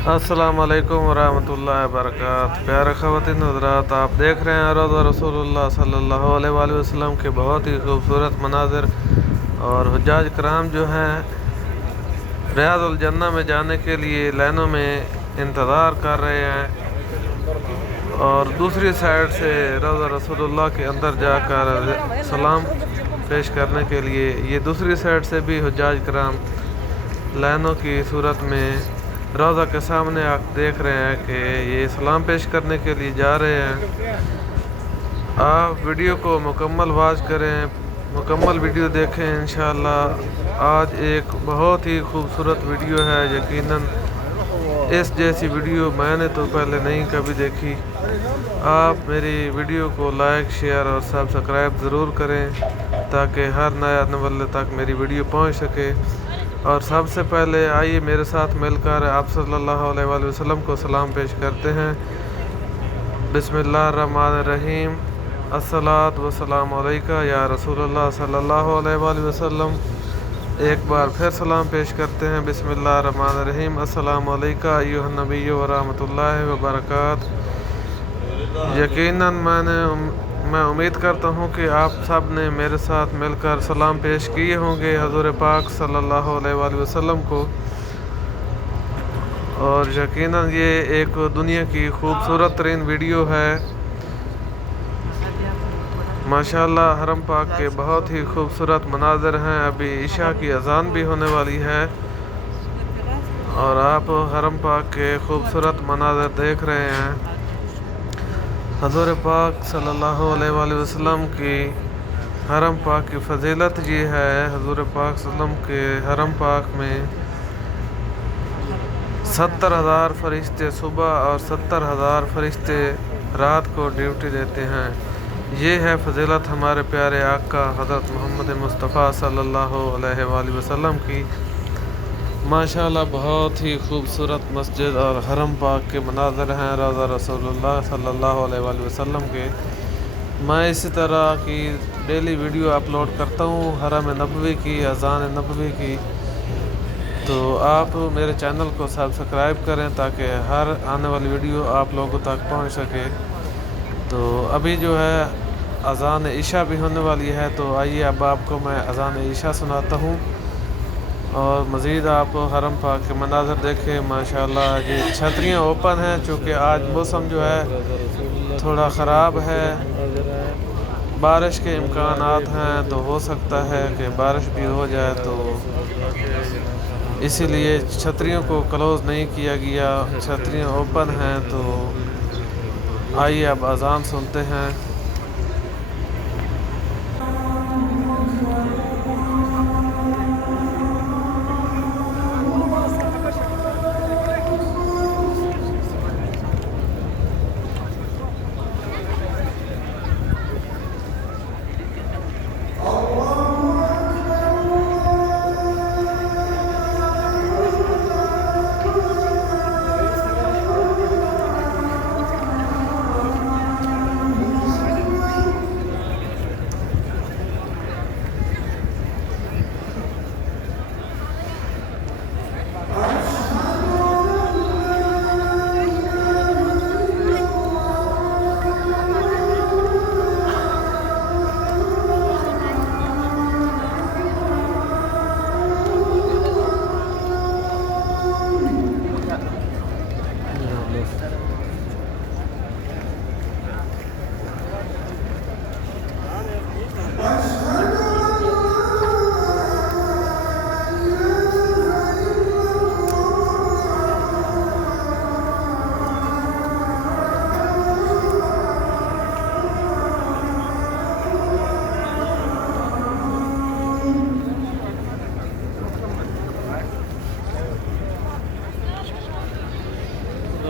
السلام علیکم ورحمۃ اللہ وبرکاتہ۔ پیارے خواتین حضرات، آپ دیکھ رہے ہیں روضہ رسول اللہ صلی اللہ علیہ وآلہ وسلم کے بہت ہی خوبصورت مناظر، اور حجاج کرام جو ہیں ریاض الجنہ میں جانے کے لیے لائنوں میں انتظار کر رہے ہیں، اور دوسری سائیڈ سے روضہ رسول اللہ کے اندر جا کر سلام پیش کرنے کے لیے یہ دوسری سائیڈ سے بھی حجاج کرام لائنوں کی صورت میں روضہ کے سامنے آپ دیکھ رہے ہیں کہ یہ سلام پیش کرنے کے لیے جا رہے ہیں۔ آپ ویڈیو کو مکمل واچ کریں، مکمل ویڈیو دیکھیں انشاءاللہ۔ آج ایک بہت ہی خوبصورت ویڈیو ہے، یقیناً اس جیسی ویڈیو میں نے تو پہلے نہیں کبھی دیکھی۔ آپ میری ویڈیو کو لائک، شیئر اور سبسکرائب ضرور کریں تاکہ ہر نیا آنے والے تک میری ویڈیو پہنچ سکے۔ اور سب سے پہلے آئیے میرے ساتھ مل کر آپ صلی اللہ علیہ وآلہ وسلم کو سلام پیش کرتے ہیں۔ بسم اللہ الرحمن الرحیم۔ الصلاۃ والسلام علیکہ یا رسول اللہ صلی اللہ علیہ وآلہ وسلم۔ ایک بار پھر سلام پیش کرتے ہیں۔ بسم اللہ الرحمن الرحیم۔ السلام علیکہ ایھا النبی ورحمۃ اللہ وبرکاتہ۔ یقیناً میں امید کرتا ہوں کہ آپ سب نے میرے ساتھ مل کر سلام پیش کیے ہوں گے حضور پاک صلی اللہ علیہ وآلہ وسلم کو، اور یقیناً یہ ایک دنیا کی خوبصورت ترین ویڈیو ہے۔ ماشاءاللہ حرم پاک کے بہت ہی خوبصورت مناظر ہیں۔ ابھی عشاء کی اذان بھی ہونے والی ہے، اور آپ حرم پاک کے خوبصورت مناظر دیکھ رہے ہیں۔ حضور پاک صلی اللہ علیہ وآلہ وسلم کی حرم پاک کی فضیلت یہ ہے، حضور پاک صلی اللہ علیہ وسلم کے حرم پاک میں 70,000 فرشتے صبح اور 70,000 فرشتے رات کو ڈیوٹی دیتے ہیں۔ یہ ہے فضیلت ہمارے پیارے آقا حضرت محمد مصطفیٰ صلی اللہ علیہ وآلہ وسلم کی۔ ماشاءاللہ بہت ہی خوبصورت مسجد اور حرم پاک کے مناظر ہیں روضہ رسول اللہ صلی اللہ علیہ وآلہ وسلم کے۔ میں اسی طرح کی ڈیلی ویڈیو اپلوڈ کرتا ہوں حرم نبوی کی، اذان نبوی کی، تو آپ میرے چینل کو سبسکرائب کریں تاکہ ہر آنے والی ویڈیو آپ لوگوں تک پہنچ سکے۔ تو ابھی جو ہے اذان عشاء بھی ہونے والی ہے، تو آئیے اب آپ کو میں اذان عشاء سناتا ہوں، اور مزید آپ حرم پاک کے مناظر دیکھیں۔ ماشاءاللہ یہ چھتریاں اوپن ہیں، چونکہ آج موسم جو ہے تھوڑا خراب ہے، بارش کے امکانات ہیں، تو ہو سکتا ہے کہ بارش بھی ہو جائے، تو اسی لیے چھتریوں کو کلوز نہیں کیا گیا، چھتریاں اوپن ہیں۔ تو آئیے اب اذان سنتے ہیں۔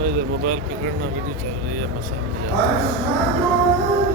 ادھر موبائل پکڑنا، ویڈیو چل رہی ہے، میں سامنے جاتا ہوں۔